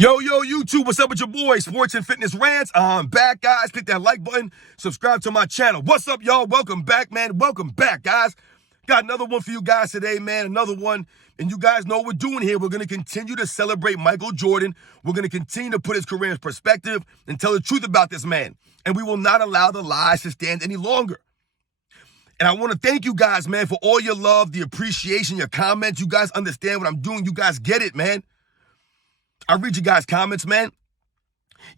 Yo, YouTube, what's up with your boy? Sports and Fitness Rants. I'm back, guys. Click that like button. Subscribe to my channel. What's up, y'all? Welcome back, man. Welcome back, guys. Got another one for you guys today, man. Another one. And you guys know what we're doing here. We're going to continue to celebrate Michael Jordan. We're going to continue to put his career in perspective and tell the truth about this man. And we will not allow the lies to stand any longer. And I want to thank you guys, man, for all your love, the appreciation, your comments. You guys understand what I'm doing. You guys get it, man. I read you guys' comments, man.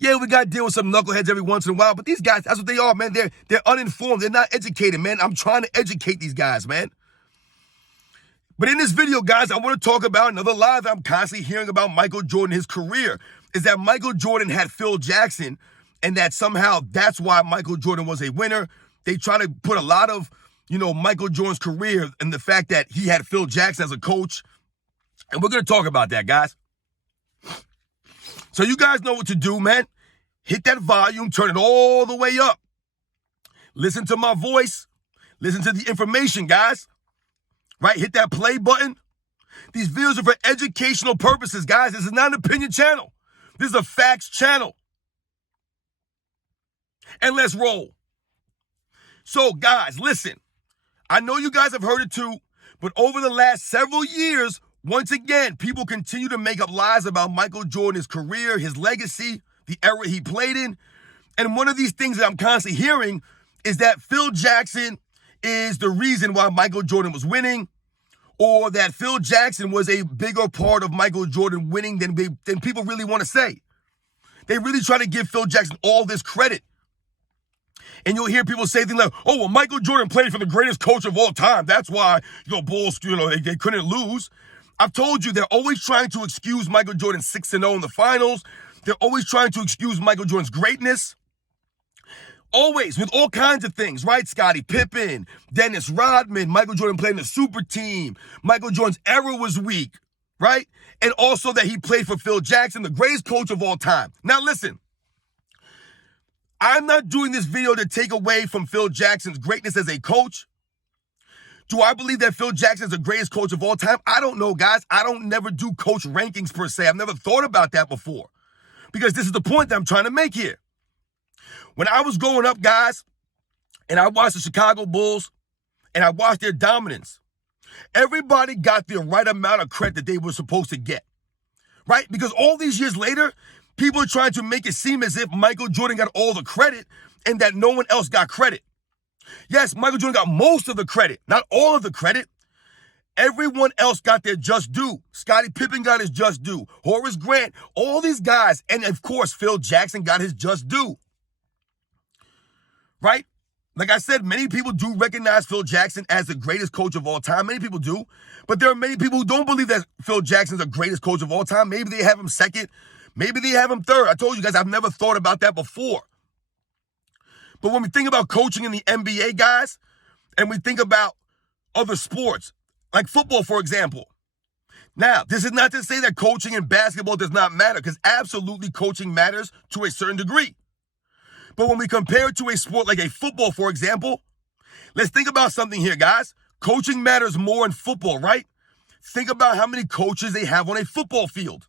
Yeah, we got to deal with some knuckleheads every once in a while, but these guys, that's what they are, man. They're uninformed. They're not educated, man. I'm trying to educate these guys, man. But in this video, guys, I want to talk about another lie that I'm constantly hearing about Michael Jordan, his career, is that Michael Jordan had Phil Jackson, and that somehow that's why Michael Jordan was a winner. They try to put a lot of, Michael Jordan's career and the fact that he had Phil Jackson as a coach. And we're going to talk about that, guys. So you guys know what to do, man. Hit that volume, turn it all the way up. Listen to my voice. Listen to the information, guys. Right? Hit that play button. These videos are for educational purposes, guys. This is not an opinion channel. This is a facts channel. And let's roll. So, guys, listen. I know you guys have heard it too, but over the last several years, once again, people continue to make up lies about Michael Jordan's career, his legacy, the era he played in. And one of these things that I'm constantly hearing is that Phil Jackson is the reason why Michael Jordan was winning, or that Phil Jackson was a bigger part of Michael Jordan winning than people really want to say. They really try to give Phil Jackson all this credit. And you'll hear people say things like, oh, well, Michael Jordan played for the greatest coach of all time. That's why, Bulls, they couldn't lose. I've told you, they're always trying to excuse Michael Jordan's 6-0 in the finals. They're always trying to excuse Michael Jordan's greatness. Always, with all kinds of things, right? Scottie Pippen, Dennis Rodman, Michael Jordan played in the super team. Michael Jordan's era was weak, right? And also that he played for Phil Jackson, the greatest coach of all time. Now listen, I'm not doing this video to take away from Phil Jackson's greatness as a coach. Do I believe that Phil Jackson is the greatest coach of all time? I don't know, guys. I don't never do coach rankings per se. I've never thought about that before, because this is the point that I'm trying to make here. When I was growing up, guys, and I watched the Chicago Bulls and I watched their dominance, everybody got the right amount of credit that they were supposed to get, right? Because all these years later, people are trying to make it seem as if Michael Jordan got all the credit and that no one else got credit. Yes, Michael Jordan got most of the credit, not all of the credit. Everyone else got their just due. Scottie Pippen got his just due. Horace Grant, all these guys, and of course, Phil Jackson got his just due. Right? Like I said, many people do recognize Phil Jackson as the greatest coach of all time. Many people do. But there are many people who don't believe that Phil Jackson's the greatest coach of all time. Maybe they have him second. Maybe they have him third. I told you guys, I've never thought about that before. But when we think about coaching in the NBA, guys, and we think about other sports, like football, for example. Now, this is not to say that coaching in basketball does not matter, because absolutely coaching matters to a certain degree. But when we compare it to a sport like a football, for example, let's think about something here, guys. Coaching matters more in football, right? Think about how many coaches they have on a football field.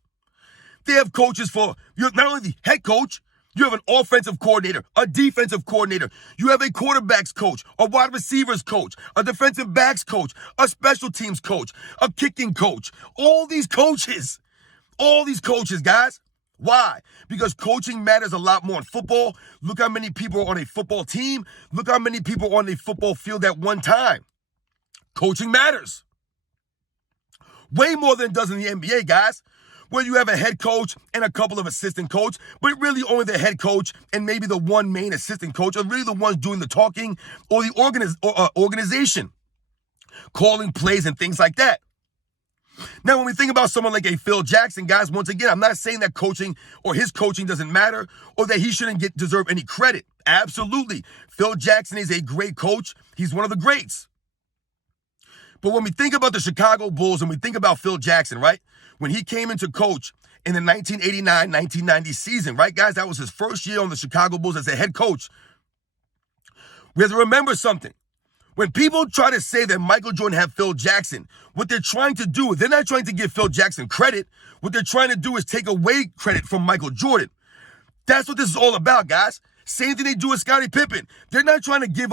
They have coaches for not only the head coach, you have an offensive coordinator, a defensive coordinator. You have a quarterback's coach, a wide receivers coach, a defensive backs coach, a special teams coach, a kicking coach. All these coaches, guys. Why? Because coaching matters a lot more in football. Look how many people are on a football team. Look how many people are on a football field at one time. Coaching matters. Way more than it does in the NBA, guys, where you have a head coach and a couple of assistant coaches, but really only the head coach and maybe the one main assistant coach are really the ones doing the talking, or the organization, calling plays and things like that. Now, when we think about someone like a Phil Jackson, guys, once again, I'm not saying that coaching or his coaching doesn't matter or that he shouldn't deserve any credit. Absolutely. Phil Jackson is a great coach. He's one of the greats. But when we think about the Chicago Bulls and we think about Phil Jackson, right? When he came into coach in the 1989-1990 season, right, guys? That was his first year on the Chicago Bulls as a head coach. We have to remember something. When people try to say that Michael Jordan had Phil Jackson, what they're trying to do, they're not trying to give Phil Jackson credit. What they're trying to do is take away credit from Michael Jordan. That's what this is all about, guys. Same thing they do with Scottie Pippen. They're not trying to give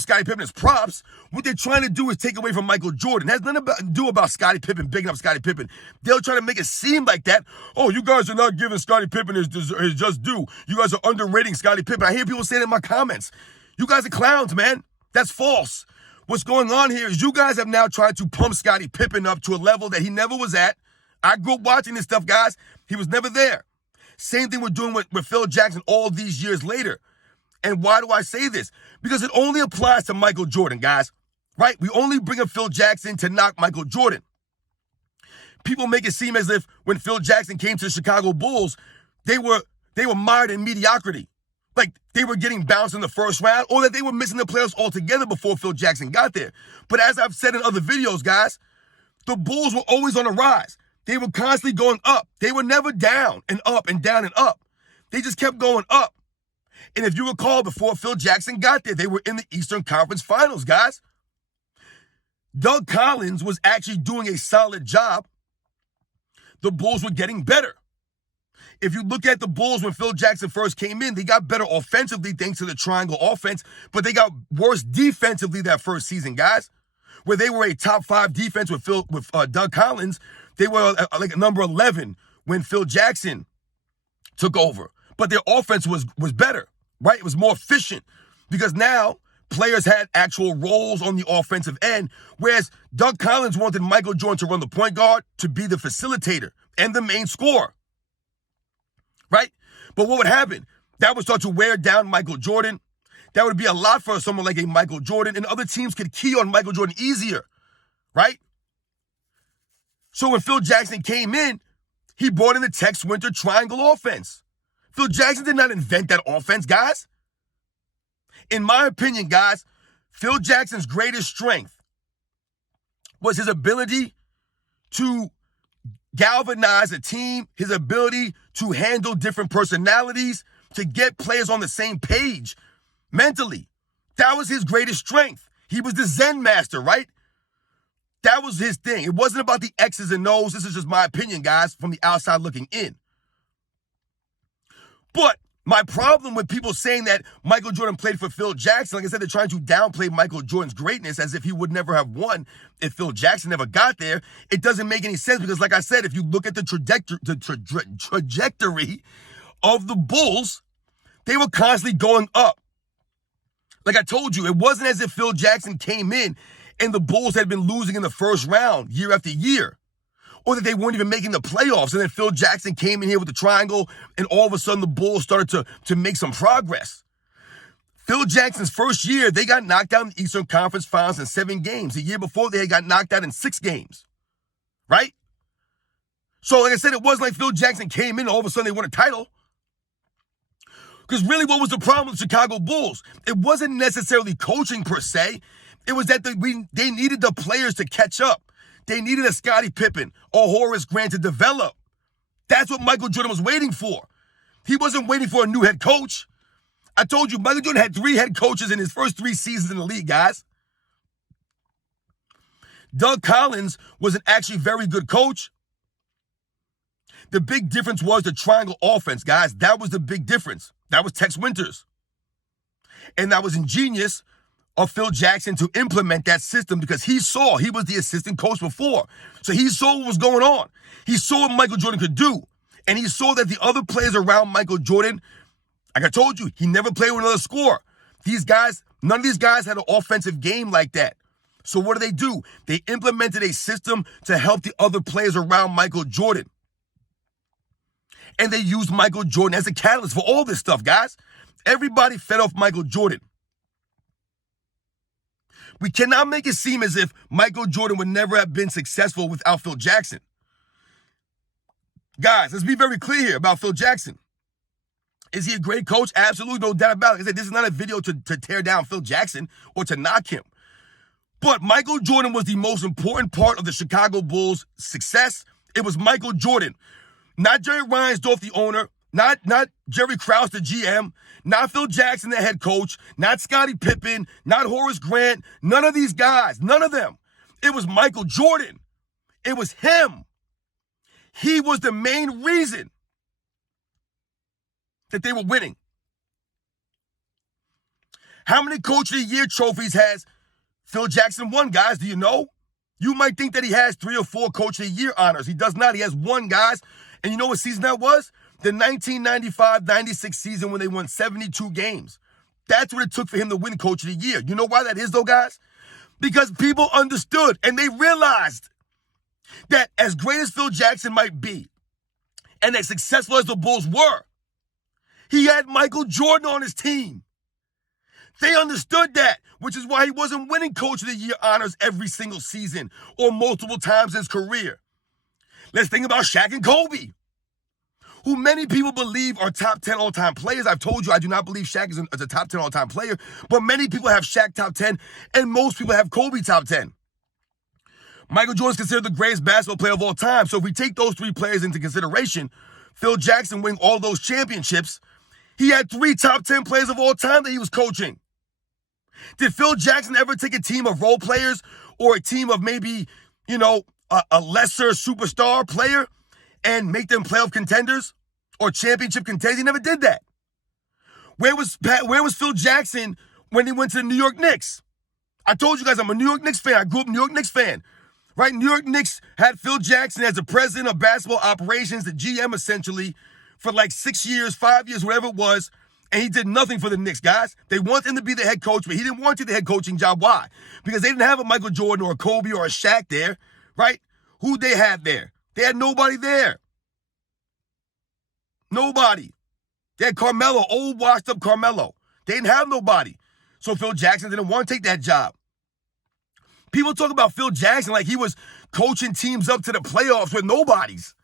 Scottie Pippen his props. What they're trying to do is take away from Michael Jordan. It has nothing to do about Scottie Pippen, bigging up Scottie Pippen. They'll try to make it seem like that. Oh, you guys are not giving Scottie Pippen his just due. You guys are underrating Scottie Pippen. I hear people saying it in my comments. You guys are clowns, man. That's false. What's going on here is you guys have now tried to pump Scottie Pippen up to a level that he never was at. I grew up watching this stuff, guys. He was never there. Same thing we're doing with Phil Jackson all these years later. And why do I say this? Because it only applies to Michael Jordan, guys. Right? We only bring up Phil Jackson to knock Michael Jordan. People make it seem as if when Phil Jackson came to the Chicago Bulls, they were mired in mediocrity. Like they were getting bounced in the first round or that they were missing the playoffs altogether before Phil Jackson got there. But as I've said in other videos, guys, the Bulls were always on the rise. They were constantly going up. They were never down and up and down and up. They just kept going up. And if you recall, before Phil Jackson got there, they were in the Eastern Conference Finals, guys. Doug Collins was actually doing a solid job. The Bulls were getting better. If you look at the Bulls when Phil Jackson first came in, they got better offensively thanks to the triangle offense, but they got worse defensively that first season, guys. Where they were a top 5 defense with Doug Collins, they were like number 11 when Phil Jackson took over. But their offense was better, right? It was more efficient because now players had actual roles on the offensive end, whereas Doug Collins wanted Michael Jordan to run the point guard, to be the facilitator and the main scorer, right? But what would happen? That would start to wear down Michael Jordan. That would be a lot for someone like a Michael Jordan, and other teams could key on Michael Jordan easier, right? So when Phil Jackson came in, he brought in the Tex Winter triangle offense. Phil Jackson did not invent that offense, guys. In my opinion, guys, Phil Jackson's greatest strength was his ability to galvanize a team, his ability to handle different personalities, to get players on the same page mentally. That was his greatest strength. He was the Zen master, right? That was his thing. It wasn't about the X's and O's. This is just my opinion, guys, from the outside looking in. But my problem with people saying that Michael Jordan played for Phil Jackson, like I said, they're trying to downplay Michael Jordan's greatness as if he would never have won if Phil Jackson never got there. It doesn't make any sense because, like I said, if you look at the trajectory of the Bulls, they were constantly going up. Like I told you, it wasn't as if Phil Jackson came in and the Bulls had been losing in the first round year after year, or that they weren't even making the playoffs. And then Phil Jackson came in here with the triangle, and all of a sudden the Bulls started to make some progress. Phil Jackson's first year, they got knocked out in the Eastern Conference Finals in 7 games. The year before, they had got knocked out in 6 games, right? So, like I said, it wasn't like Phil Jackson came in and all of a sudden they won a title. Because really, what was the problem with the Chicago Bulls? It wasn't necessarily coaching per se. It was that they needed the players to catch up. They needed a Scottie Pippen or Horace Grant to develop. That's what Michael Jordan was waiting for. He wasn't waiting for a new head coach. I told you, Michael Jordan had 3 head coaches in his first 3 seasons in the league, guys. Doug Collins was an actually very good coach. The big difference was the triangle offense, guys. That was the big difference. That was Tex Winters. And that was ingenious of Phil Jackson to implement that system because he was the assistant coach before. So he saw what was going on. He saw what Michael Jordan could do. And he saw that the other players around Michael Jordan, like I told you, he never played with another scorer. None of these guys had an offensive game like that. So what do? They implemented a system to help the other players around Michael Jordan. And they used Michael Jordan as a catalyst for all this stuff, guys. Everybody fed off Michael Jordan. We cannot make it seem as if Michael Jordan would never have been successful without Phil Jackson. Guys, let's be very clear here about Phil Jackson. Is he a great coach? Absolutely, no doubt about it. Like I said, this is not a video to tear down Phil Jackson or to knock him. But Michael Jordan was the most important part of the Chicago Bulls' success. It was Michael Jordan. Not Jerry Reinsdorf, the owner. Not Jerry Krause, the GM, not Phil Jackson, the head coach, not Scottie Pippen, not Horace Grant, none of these guys, none of them. It was Michael Jordan. It was him. He was the main reason that they were winning. How many Coach of the Year trophies has Phil Jackson won, guys? Do you know? You might think that he has 3 or 4 Coach of the Year honors. He does not. He has 1, guys. And you know what season that was? The 1995-96 season when they won 72 games. That's what it took for him to win Coach of the Year. You know why that is, though, guys? Because people understood and they realized that as great as Phil Jackson might be and as successful as the Bulls were, he had Michael Jordan on his team. They understood that, which is why he wasn't winning Coach of the Year honors every single season or multiple times in his career. Let's think about Shaq and Kobe, who many people believe are top 10 all-time players. I've told you I do not believe Shaq is a top 10 all-time player, but many people have Shaq top 10, and most people have Kobe top 10. Michael Jordan is considered the greatest basketball player of all time, so if we take those 3 players into consideration, Phil Jackson winning all those championships, he had 3 top 10 players of all time that he was coaching. Did Phil Jackson ever take a team of role players or a team of maybe, a lesser superstar player and make them playoff contenders or championship contenders? He never did that. Where was Phil Jackson when he went to the New York Knicks? I told you guys I'm a New York Knicks fan. I grew up a New York Knicks fan. Right? New York Knicks had Phil Jackson as the president of basketball operations, the GM essentially, for like 6 years, 5 years, whatever it was. And he did nothing for the Knicks, guys. They want him to be the head coach, but he didn't want to the head coaching job. Why? Because they didn't have a Michael Jordan or a Kobe or a Shaq there, right? Who'd they have there? They had nobody there. Nobody. They had Carmelo, old washed up Carmelo. They didn't have nobody. So Phil Jackson didn't want to take that job. People talk about Phil Jackson like he was coaching teams up to the playoffs with nobodies.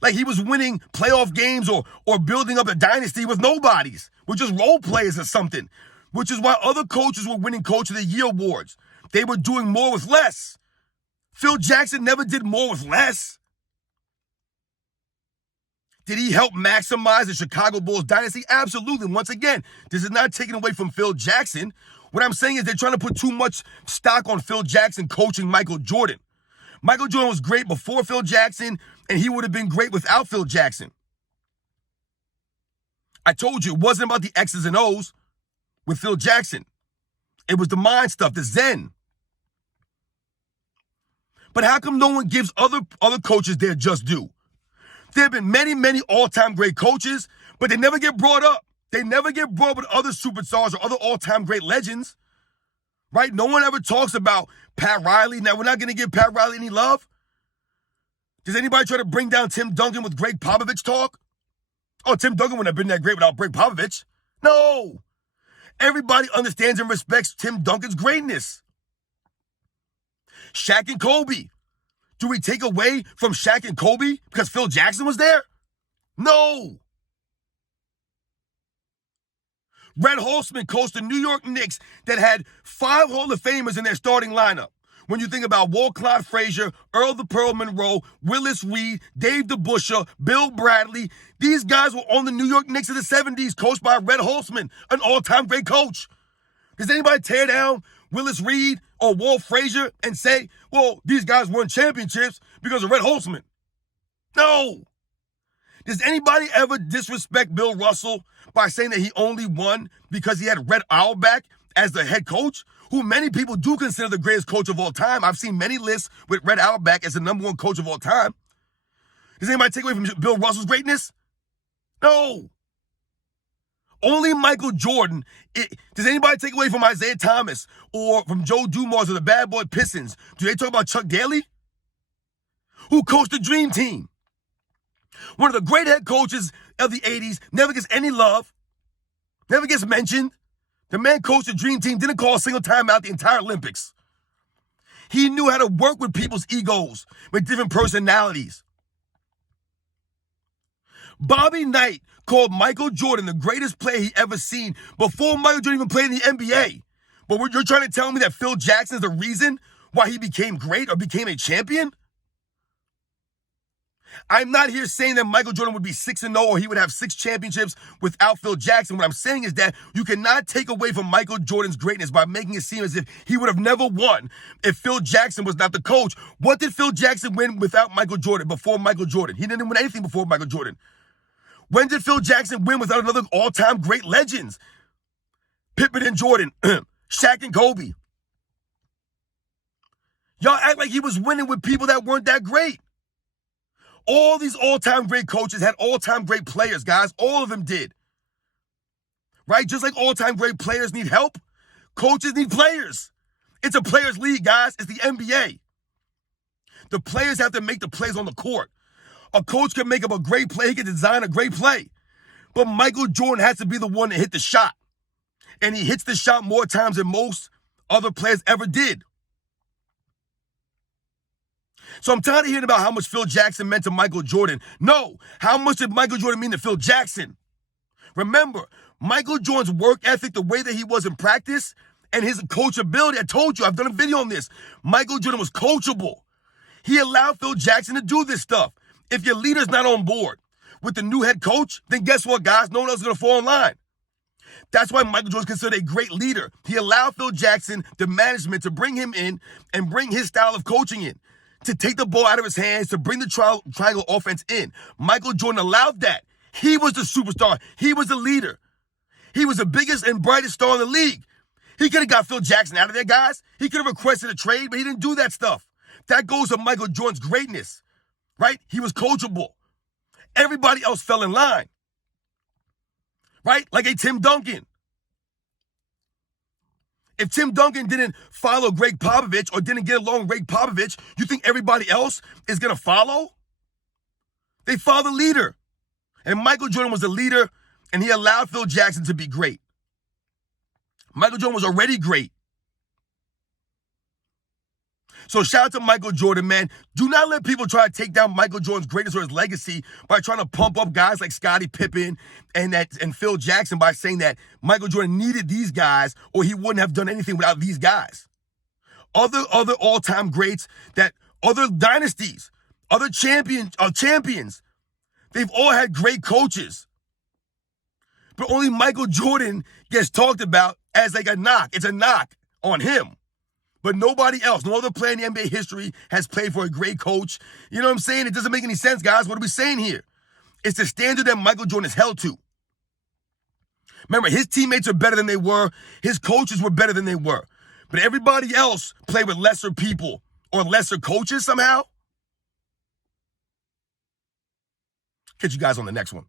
Like he was winning playoff games or building up a dynasty with nobodies, with just role players or something, which is why other coaches were winning Coach of the Year awards. They were doing more with less. Phil Jackson never did more with less. Did he help maximize the Chicago Bulls dynasty? Absolutely. Once again, this is not taken away from Phil Jackson. What I'm saying is they're trying to put too much stock on Phil Jackson coaching Michael Jordan. Michael Jordan was great before Phil Jackson, and he would have been great without Phil Jackson. I told you, it wasn't about the X's and O's with Phil Jackson. It was the mind stuff, the Zen. But how come no one gives other coaches their just due? There have been many, many all-time great coaches, but they never get brought up. They never get brought up with other superstars or other all-time great legends. Right? No one ever talks about Pat Riley. Now, we're not going to give Pat Riley any love. Does anybody try to bring down Tim Duncan with Greg Popovich talk? Oh, Tim Duncan wouldn't have been that great without Greg Popovich. No. Everybody understands and respects Tim Duncan's greatness. Shaq and Kobe. Do we take away from Shaq and Kobe because Phil Jackson was there? No. Red Holzman coached the New York Knicks that had 5 Hall of Famers in their starting lineup. When you think about Walt Clyde Frazier, Earl the Pearl Monroe, Willis Reed, Dave DeBusschere, Bill Bradley, these guys were on the New York Knicks of the 70s, coached by Red Holzman, an all-time great coach. Does anybody tear down Willis Reed or Walt Frazier and say, well, these guys won championships because of Red Holzman? No. Does anybody ever disrespect Bill Russell by saying that he only won because he had Red Auerbach as the head coach, who many people do consider the greatest coach of all time? I've seen many lists with Red Auerbach as the #1 coach of all time. Does anybody take away from Bill Russell's greatness? No. Only Michael Jordan. Does anybody take away from Isaiah Thomas or from Joe Dumars or the Bad Boy Pistons? Do they talk about Chuck Daly, who coached the Dream Team? One of the great head coaches of the 80s, never gets any love, never gets mentioned. The man coached the Dream Team, didn't call a single timeout the entire Olympics. He knew how to work with people's egos, with different personalities. Bobby Knight called Michael Jordan the greatest player he ever seen before Michael Jordan even played in the NBA. But you're trying to tell me that Phil Jackson is the reason why he became great or became a champion? I'm not here saying that Michael Jordan would be 6-0 or he would have 6 championships without Phil Jackson. What I'm saying is that you cannot take away from Michael Jordan's greatness by making it seem as if he would have never won if Phil Jackson was not the coach. What did Phil Jackson win without Michael Jordan, before Michael Jordan? He didn't win anything before Michael Jordan. When did Phil Jackson win without another all-time great legends? Pippen and Jordan, Shaq and Kobe. Y'all act like he was winning with people that weren't that great. All these all-time great coaches had all-time great players, guys. All of them did. Right? Just like all-time great players need help, coaches need players. It's a players' league, guys. It's the NBA. The players have to make the plays on the court. A coach can make up a great play. He can design a great play. But Michael Jordan has to be the one to hit the shot. And he hits the shot more times than most other players ever did. So I'm tired of hearing about how much Phil Jackson meant to Michael Jordan. No, how much did Michael Jordan mean to Phil Jackson? Remember, Michael Jordan's work ethic, the way that he was in practice, and his coachability. I told you, I've done a video on this. Michael Jordan was coachable. He allowed Phil Jackson to do this stuff. If your leader's not on board with the new head coach, then guess what, guys? No one else is going to fall in line. That's why Michael Jordan is considered a great leader. He allowed Phil Jackson, the management, to bring him in and bring his style of coaching in, to take the ball out of his hands, to bring the triangle offense in. Michael Jordan allowed that. He was the superstar. He was the leader. He was the biggest and brightest star in the league. He could have got Phil Jackson out of there, guys. He could have requested a trade, but he didn't do that stuff. That goes to Michael Jordan's greatness, right? He was coachable. Everybody else fell in line, right? Like a Tim Duncan. If Tim Duncan didn't follow Greg Popovich or didn't get along with Greg Popovich, you think everybody else is going to follow? They follow the leader. And Michael Jordan was the leader, and he allowed Phil Jackson to be great. Michael Jordan was already great. So shout out to Michael Jordan, man. Do not let people try to take down Michael Jordan's greatness or his legacy by trying to pump up guys like Scottie Pippen and Phil Jackson by saying that Michael Jordan needed these guys or he wouldn't have done anything without these guys. Other all-time greats, that other dynasties, other champions, they've all had great coaches. But only Michael Jordan gets talked about as like a knock. It's a knock on him. But nobody else, no other player in the NBA history has played for a great coach. You know what I'm saying? It doesn't make any sense, guys. What are we saying here? It's the standard that Michael Jordan is held to. Remember, his teammates are better than they were. His coaches were better than they were. But everybody else played with lesser people or lesser coaches somehow. Catch you guys on the next one.